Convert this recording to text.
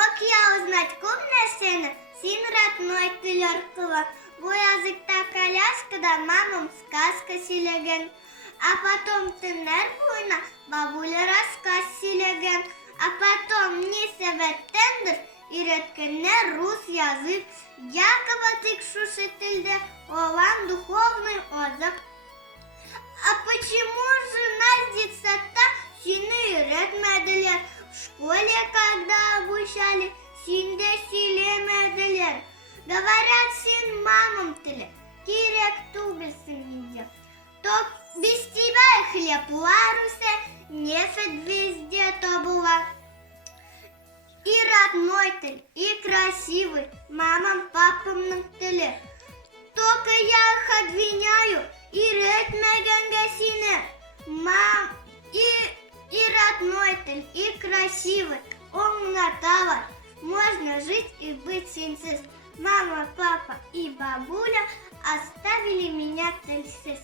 Мог я узнать кумная сына, сын родной Тылеркова, bu yazıkta kaляска да мамам сказка сөйлеген. А потом тынар буйна бабуля рассказ сөйлеген. А потом не себеттендір үйреткеннер рус язык. Якобы тик шушы тілде olan духовный озык. А почему же нас детсадта сыны үйретмеділер? В школе, когда обучали, сынды сөйлемеділер. Говорят, сын мамам тілі, керек тубылсын везде. То без тебя и хлеб ларусе, нефть везде то была. И родной тіл, и красивый мамам, папам тілі. Только я их обвиняю, и ретмегенге сыны. Мам, и родной тіл, и красивый, он на товар. Можно жить и быть синсыз. Мама, папа и бабуля оставили меня тельсыз.